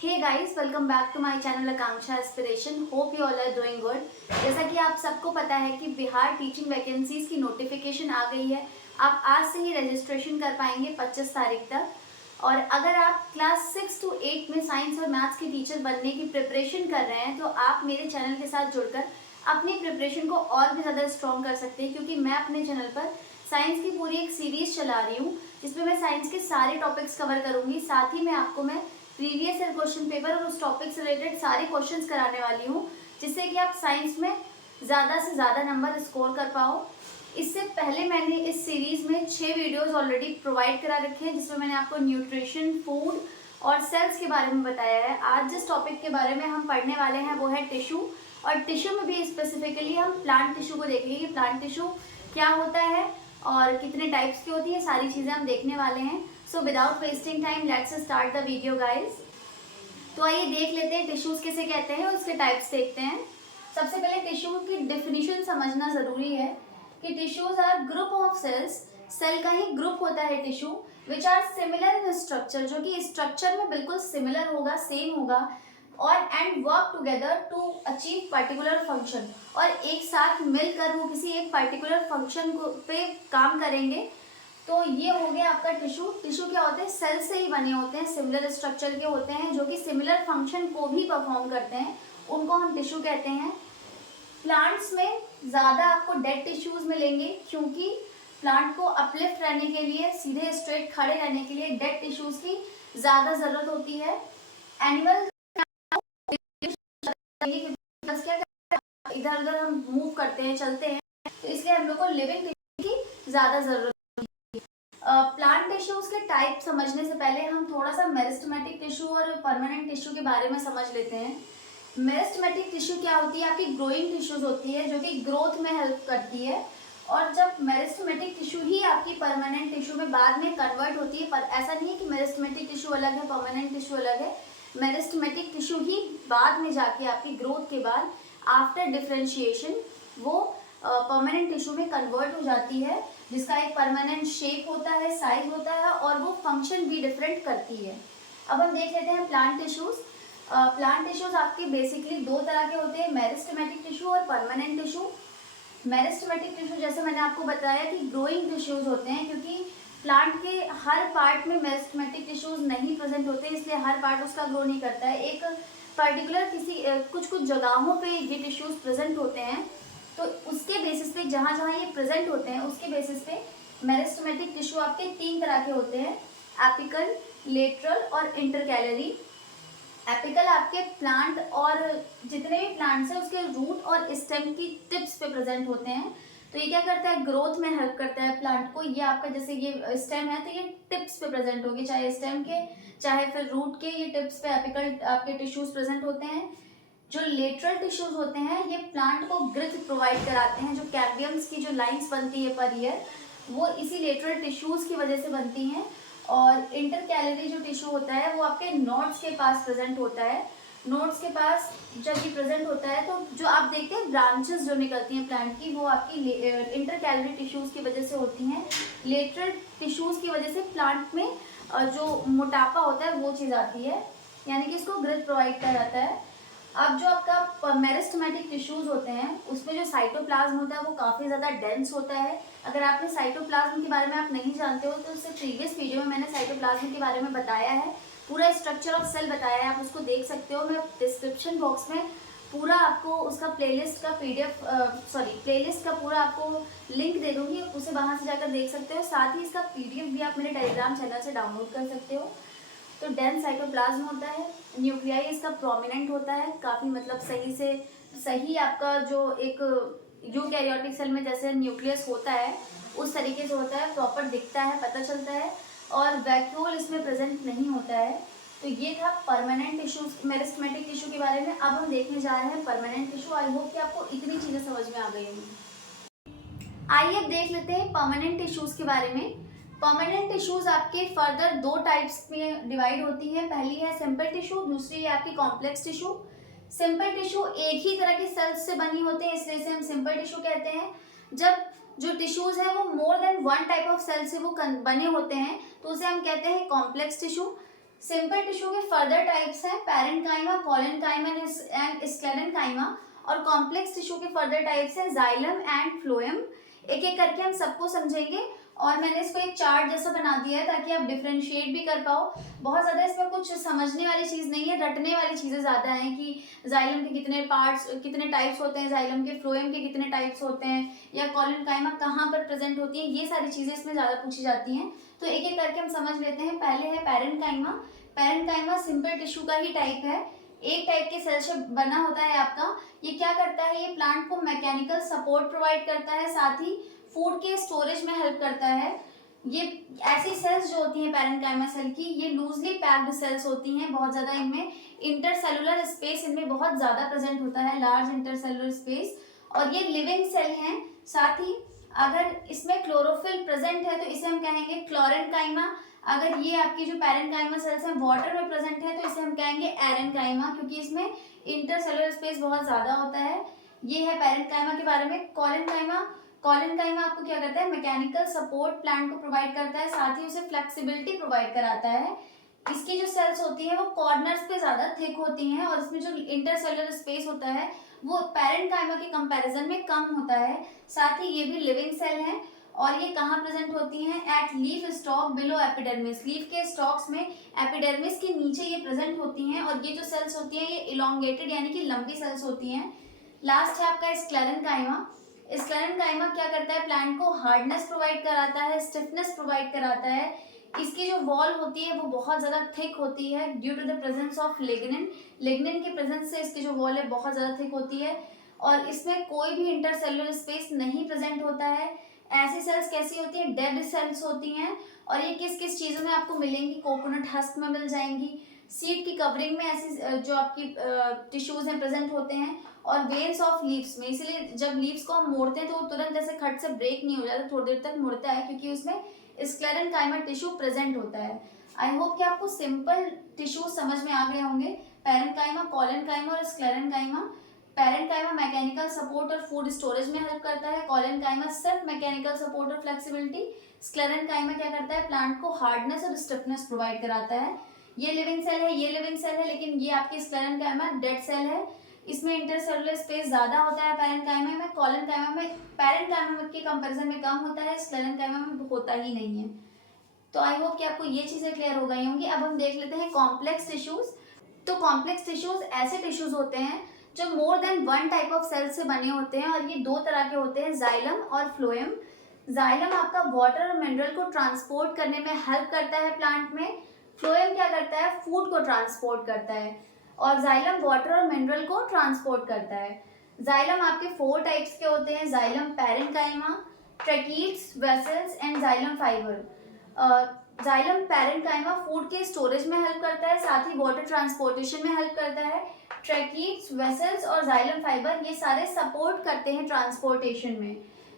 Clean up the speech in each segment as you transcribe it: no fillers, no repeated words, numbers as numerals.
Hey guys, welcome back to my channel Akanksha aspiration. Hope you all are doing good. जैसा कि आप सबको पता है कि बिहार टीचिंग वैकेंसीज की नोटिफिकेशन आ गई है। आप आज से ही रजिस्ट्रेशन कर पाएंगे 25 तारीख तक। और अगर आप क्लास 6 to 8 में साइंस और मैथ्स के टीचर बनने की प्रिपरेशन कर रहे हैं तो आप मेरे चैनल के साथ जुड़कर अपनी प्रिपरेशन को और भी ज़्यादा स्ट्रॉन्ग कर सकते हैं, क्योंकि मैं अपने चैनल पर साइंस की पूरी एक सीरीज चला रही हूँ जिसमें मैं साइंस के सारे टॉपिक्स कवर करूँगी। साथ ही मैं आपको प्रीवियस ईयर क्वेश्चन पेपर और उस टॉपिक से रिलेटेड सारे क्वेश्चंस कराने वाली हूँ, जिससे कि आप साइंस में ज़्यादा से ज़्यादा नंबर स्कोर कर पाओ। इससे पहले मैंने इस सीरीज़ में 6 वीडियोस ऑलरेडी प्रोवाइड करा रखे हैं, जिसमें मैंने आपको न्यूट्रिशन, फूड और सेल्स के बारे में बताया है। आज जिस टॉपिक के बारे में हम पढ़ने वाले हैं वो है टिश्यू, और टिश्यू में भी स्पेसिफिकली हम प्लांट टिश्यू को देखेंगे कि प्लांट टिश्यू क्या होता है और कितने टाइप्स की होती है, सारी चीज़ें हम देखने वाले हैं। So without wasting time let's start the video guys. तो आइए देख लेते हैं टिश्यूज किसे कहते हैं और उसके टाइप्स देखते हैं। सबसे पहले टिश्यू की डेफिनेशन समझना जरूरी है कि tissues are group of cells. Cell का ही ग्रुप होता है tissue, which are similar in structure, जो कि स्ट्रक्चर में बिल्कुल सिमिलर होगा, सेम होगा, और and work together to achieve particular function, और एक साथ मिलकर वो किसी एक पर्टिकुलर फंक्शन को पे काम करेंगे। तो ये हो गया आपका टिश्यू। टिश्यू क्या होते हैं? सेल से ही बने होते हैं, सिमिलर स्ट्रक्चर के होते हैं, जो कि सिमिलर फंक्शन को भी परफॉर्म करते हैं, उनको हम टिश्यू कहते हैं। प्लांट्स में ज़्यादा आपको डेड टिश्यूज मिलेंगे, क्योंकि प्लांट को अपलिफ्ट रहने के लिए, सीधे स्ट्रेट खड़े रहने के लिए डेड टिश्यूज की ज़्यादा ज़रूरत होती है। एनिमल इधर उधर हम मूव करते हैं, चलते हैं, तो इसलिए हम लोग को लिविंग टिश्यू की ज़्यादा ज़रूरत। प्लांट टिश्यूज के टाइप समझने से पहले हम थोड़ा सा मेरिस्टेमेटिक टिश्यू और परमानेंट टिश्यू के बारे में समझ लेते हैं। मेरिस्टेमेटिक टिश्यू क्या होती है? आपकी ग्रोइंग टिश्यूज होती है, जो कि ग्रोथ में हेल्प करती है। और जब मेरिस्टेमेटिक टिश्यू ही आपकी परमानेंट टिश्यू में बाद में कन्वर्ट होती है, पर ऐसा नहीं है कि मेरिस्टेमेटिक टिश्यू अलग है, परमानेंट टिश्यू अलग है। मेरिस्टेमेटिक टिश्यू ही बाद में जाके आपकी ग्रोथ के बाद आफ्टर डिफ्रेंशिएशन वो परमानेंट टिश्यू में कन्वर्ट हो जाती है, जिसका एक परमानेंट शेप होता है, साइज होता है, और वो फंक्शन भी डिफरेंट करती है। अब हम देख लेते हैं प्लांट टिश्यूज। प्लांट टिश्यूज आपके बेसिकली दो तरह के होते हैं, मेरिस्टेमेटिक टिश्यू और परमानेंट टिश्यू। मेरिस्टेमेटिक टिश्यू जैसे मैंने आपको बताया कि ग्रोइंग टिश्यूज होते हैं, क्योंकि प्लांट के हर पार्ट में मेरिस्टेमेटिक टिश्यूज नहीं प्रेजेंट होते, इसलिए हर पार्ट उसका ग्रो नहीं करता है। एक पर्टिकुलर किसी कुछ जगहों पे ये टिश्यूज प्रेजेंट होते हैं, तो उसके बेसिस पे जहाँ जहाँ ये प्रेजेंट होते हैं उसके बेसिस पे मेरिस्टेमेटिक टिश्यू आपके 3 तरह के होते हैं, एपिकल, लेटरल और इंटरकैलरी। एपिकल आपके प्लांट और जितने भी प्लांट्स हैं उसके रूट और स्टेम की टिप्स पे प्रेजेंट होते हैं। तो ये क्या करता है? ग्रोथ में हेल्प करता है प्लांट को। ये आपका जैसे ये स्टेम है तो ये टिप्स पे प्रेजेंट होगी, चाहे स्टेम के चाहे फिर रूट के, ये टिप्स पे एपिकल आपके टिश्यूज प्रेजेंट होते हैं। जो लेटरल टिश्यूज होते हैं ये प्लांट को ग्रिथ प्रोवाइड कराते हैं। जो कैम्बियम्स की जो लाइंस बनती है पर ईयर, वो इसी लेटरल टिश्यूज की वजह से बनती हैं। और इंटरकैलरी जो टिश्यू होता है वो आपके नोड्स के पास प्रेजेंट होता है। नोड्स के पास जब ये प्रेजेंट होता है तो जो आप देखते हैं ब्रांचेस जो निकलती हैं प्लांट की, वो आपकी इंटरकैलरी टिश्यूज की वजह से होती हैं। लेटरल टिश्यूज की वजह से प्लांट में जो मोटापा होता है वो चीज़ आती है, यानी कि इसको ग्रिथ प्रोवाइड किया जाता है। अब जो आपका मेरिस्टेमेटिक टिश्यूज होते हैं उसमें जो साइटोप्लाज्म होता है वो काफ़ी ज़्यादा डेंस होता है। अगर आपने साइटोप्लाज्म के बारे में आप नहीं जानते हो तो उससे प्रीवियस वीडियो में मैंने साइटोप्लाज्म के बारे में बताया है, पूरा स्ट्रक्चर ऑफ सेल बताया है, आप उसको देख सकते हो। मैं डिस्क्रिप्शन बॉक्स में पूरा आपको उसका प्लेलिस्ट का प्लेलिस्ट का पूरा आपको लिंक दे दूँगी, उसे वहाँ से जाकर देख सकते हो। साथ ही इसका PDF भी आप मेरे टेलीग्राम चैनल से डाउनलोड कर सकते हो। तो डेंस साइटोप्लाज्म होता है, न्यूक्लियाई इसका प्रोमिनेंट होता है, काफ़ी मतलब सही आपका जो एक यूकैरियोटिक सेल में जैसे न्यूक्लियस होता है उस तरीके से होता है, प्रॉपर दिखता है, पता चलता है, और वैक्यूल इसमें प्रेजेंट नहीं होता है। तो ये था परमानेंट टिश्यूज, मेरिस्टेमेटिक टिश्यू के बारे में। अब हम देखने जा रहे हैं परमानेंट टिश्यू। आई होप कि आपको इतनी चीज़ें समझ में आ गई होंगी। आइए अब देख लेते हैं परमानेंट टिश्यूज के बारे में। परमानेंट टिश्यूज आपके फर्दर 2 टाइप्स में डिवाइड होती है। पहली है सिंपल टिश्यू, दूसरी है आपकी कॉम्प्लेक्स टिश्यू। सिंपल टिश्यू एक ही तरह के सेल्स से बनी होते हैं, इसलिए इसे हम सिंपल टिश्यू कहते हैं। जब जो टिश्यूज है वो more than 1 type of cell से वो बने होते हैं तो उसे हम कहते हैं कॉम्प्लेक्स टिश्यू। सिंपल टिश्यू के फर्दर टाइप्स हैं पैरेन्काइमा, कोलेनकाइमा एंड स्क्लेरेन्काइमा, और कॉम्प्लेक्स टिश्यू के फर्दर टाइप्स हैं जाइलम एंड फ्लोएम। एक एक करके हम सबको समझेंगे, और मैंने इसको एक चार्ट जैसा बना दिया है ताकि आप डिफ्रेंशिएट भी कर पाओ। बहुत ज़्यादा इसमें कुछ समझने वाली चीज़ नहीं है, रटने वाली चीज़ें ज़्यादा हैं कि जाइलम के कितने पार्ट्स, कितने टाइप्स होते हैं जाइलम के, फ्लोएम के कितने टाइप्स होते हैं, या कोलेनकाइमा कहाँ पर प्रेजेंट होती है, ये सारी चीज़ें इसमें ज़्यादा पूछी जाती हैं। तो एक एक करके हम समझ लेते हैं। पहले है पैरेन्काइमा। पैरेन्काइमा सिंपल टिश्यू का ही टाइप है, एक टाइप के सेल से बना होता है आपका। ये क्या करता है, ये प्लांट को मैकेनिकल सपोर्ट प्रोवाइड करता है, साथ ही फूड के स्टोरेज में हेल्प करता है। ये ऐसी सेल्स जो होती हैं पैरेन्काइमा सेल की, ये लूजली पैक्ड सेल्स होती हैं, बहुत ज़्यादा इनमें इंटरसेलुलर स्पेस इनमें बहुत ज़्यादा प्रेजेंट होता है, लार्ज इंटरसेलुलर स्पेस, और ये लिविंग सेल हैं। साथ ही अगर इसमें क्लोरोफिल प्रेजेंट है तो इसे हम कहेंगे क्लोरेन्काइमा। अगर ये आपकी जो पैरेन्काइमा सेल्स हैं वाटर में प्रेजेंट है तो इसे हम कहेंगे एरेन्काइमा, क्योंकि इसमें इंटरसेलुलर स्पेस बहुत ज़्यादा होता है। ये है पैरेन्काइमा के बारे में। कोलेनकाइमा, कोलेनकाइमा आपको क्या करता है, मैकेनिकल सपोर्ट प्लांट को प्रोवाइड करता है, साथ ही उसे फ्लेक्सिबिलिटी प्रोवाइड कराता है। इसकी जो सेल्स होती हैं वो कॉर्नर्स पे ज़्यादा थिक होती हैं, और इसमें जो इंटरसेलुलर स्पेस होता है वो पैरेन्काइमा के कंपैरिजन में कम होता है। साथ ही ये भी लिविंग सेल हैं, और ये कहाँ प्रेजेंट होती हैं, at leaf stalk below epidermis. Leaf के स्टॉक्स में एपिडर्मिस के नीचे ये प्रेजेंट होती हैं, और ये जो सेल्स होती हैं ये इलोंगेटेड यानी कि लंबी सेल्स होती हैं। लास्ट है आपका स्क्लेरेन्काइमा। स्क्लेरेन्काइमा क्या करता है, प्लांट को हार्डनेस प्रोवाइड कराता है, स्टिफनेस प्रोवाइड कराता है। इसकी जो वॉल होती है वो बहुत ज़्यादा थिक होती है due to the presence of lignin. Lignin के प्रेजेंस से इसकी जो वॉल है बहुत ज़्यादा थिक होती है, और इसमें कोई भी इंटरसेलुलर स्पेस नहीं प्रेजेंट होता है। ऐसी सेल्स कैसी होती हैं, डेड सेल्स होती हैं, और ये किस किस चीज़ों में आपको मिलेंगी, कोकोनट हस्क में मिल जाएंगी, सीड की कवरिंग में ऐसी जो आपकी टिश्यूज हैं प्रेजेंट होते हैं, और वेन्स ऑफ लीव्स में। इसलिए जब लीव्स को हम मोड़ते हैं तो वो तुरंत ऐसे खट से ब्रेक नहीं हो जाता, थोड़ी देर तक मुड़ता है, क्योंकि उसमें स्क्लेरेन्काइमा टिश्यू प्रेजेंट होता है। आई होप कि आपको सिंपल टिश्यू समझ में आ गए होंगे, पैरेन्काइमा, कोलेनकाइमा और स्क्लेरेन्काइमा। पैरेन्काइमा मैकेनिकल सपोर्ट और फूड स्टोरेज में हेल्प करता है, कोलेनकाइमा सिर्फ मैकेनिकल सपोर्ट और फ्लेक्सिबिलिटी, स्क्लेरेन्काइमा क्या करता है, प्लांट को हार्डनेस और स्टिफनेस प्रोवाइड कराता है। ये लिविंग सेल है, ये लिविंग सेल है, लेकिन ये आपकी स्क्लेरेन्काइमा डेड सेल है। इसमें इंटरसेलुलर स्पेस ज़्यादा होता है पैरेन्काइमा में, कोलेनकाइमा में पैरेन्काइमा के कंपैरिजन में कम होता है, स्क्लेरेन्काइमा में होता ही नहीं है। तो आई होप कि आपको ये चीज़ें क्लियर हो गई होंगी। अब हम देख लेते हैं कॉम्प्लेक्स टिश्यूज। तो कॉम्प्लेक्स टिश्यूज ऐसे टिश्यूज होते हैं जो more than one type of cell से बने होते हैं, और ये दो तरह के होते हैं, जाइलम और फ्लोएम। जाइलम आपका वाटर और मिनरल को ट्रांसपोर्ट करने में हेल्प करता है प्लांट में। फ्लोएम क्या करता है, फूड को ट्रांसपोर्ट करता है, और जाइलम वाटर और मिनरल को ट्रांसपोर्ट करता है। जाइलम आपके 4 टाइप्स के होते हैं, xylem parenchyma, tracheids, vessels and xylem fibre. Xylem parenchyma food के स्टोरेज में हेल्प करता है, साथ ही वाटर ट्रांसपोर्टेशन में हेल्प करता है। ट्रैकीड्स, वेसल्स और जाइलम फाइबर ये सारे सपोर्ट करते हैं ट्रांसपोर्टेशन में।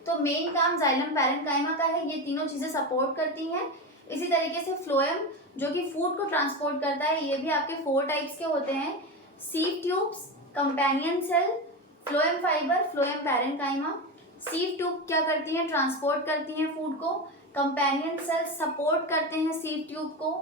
तो मेन काम जाइलम पैरेन्काइमा का है, ये तीनों चीज़ें सपोर्ट करती हैं। इसी तरीके से फ्लोएम जो कि फूड को ट्रांसपोर्ट करता है, ये भी आपके 4 टाइप्स के होते हैं, sieve tubes, companion cell, phloem fibre, phloem parenchyma. Sieve tube क्या करती हैं, ट्रांसपोर्ट करती हैं फूड को, कंपेनियन सेल सपोर्ट करते हैं सीड ट्यूब को,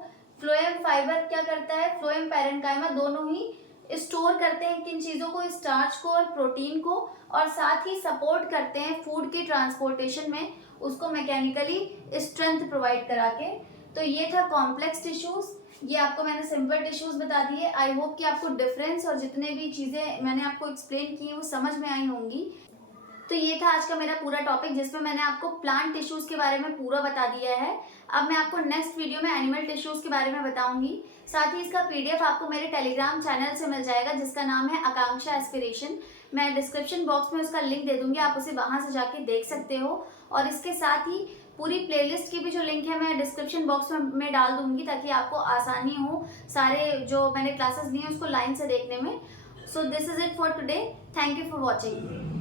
फ्लोएम फाइबर क्या करता है, फ्लोएम पैरेन्काइमा दोनों ही स्टोर करते हैं किन चीज़ों को, स्टार्च को और प्रोटीन को, और साथ ही सपोर्ट करते हैं फूड के ट्रांसपोर्टेशन में, उसको मैकेनिकली स्ट्रेंथ प्रोवाइड करा के। तो ये था कॉम्प्लेक्स टिश्यूज, ये आपको मैंने सिंपल टिश्यूज बता दिए। आई होप कि आपको डिफरेंस और जितने भी चीज़ें मैंने आपको एक्सप्लेन की वो समझ में आई होंगी। तो ये था आज का मेरा पूरा टॉपिक, जिसमें मैंने आपको प्लांट टिश्यूज के बारे में पूरा बता दिया है। अब मैं आपको नेक्स्ट वीडियो में एनिमल टिश्यूज के बारे में बताऊंगी। साथ ही इसका PDF आपको मेरे टेलीग्राम चैनल से मिल जाएगा, जिसका नाम है आकांक्षा एस्पिरेशन। मैं डिस्क्रिप्शन बॉक्स में उसका लिंक दे दूंगी, आप उसे वहां से जाके देख सकते हो। और इसके साथ ही पूरी प्लेलिस्ट की भी जो लिंक है मैं डिस्क्रिप्शन बॉक्स में डाल दूंगी, ताकि आपको आसानी हो सारे जो मैंने क्लासेस ली हैं उसको लाइन से देखने में। So this is it for today, thank you for watching.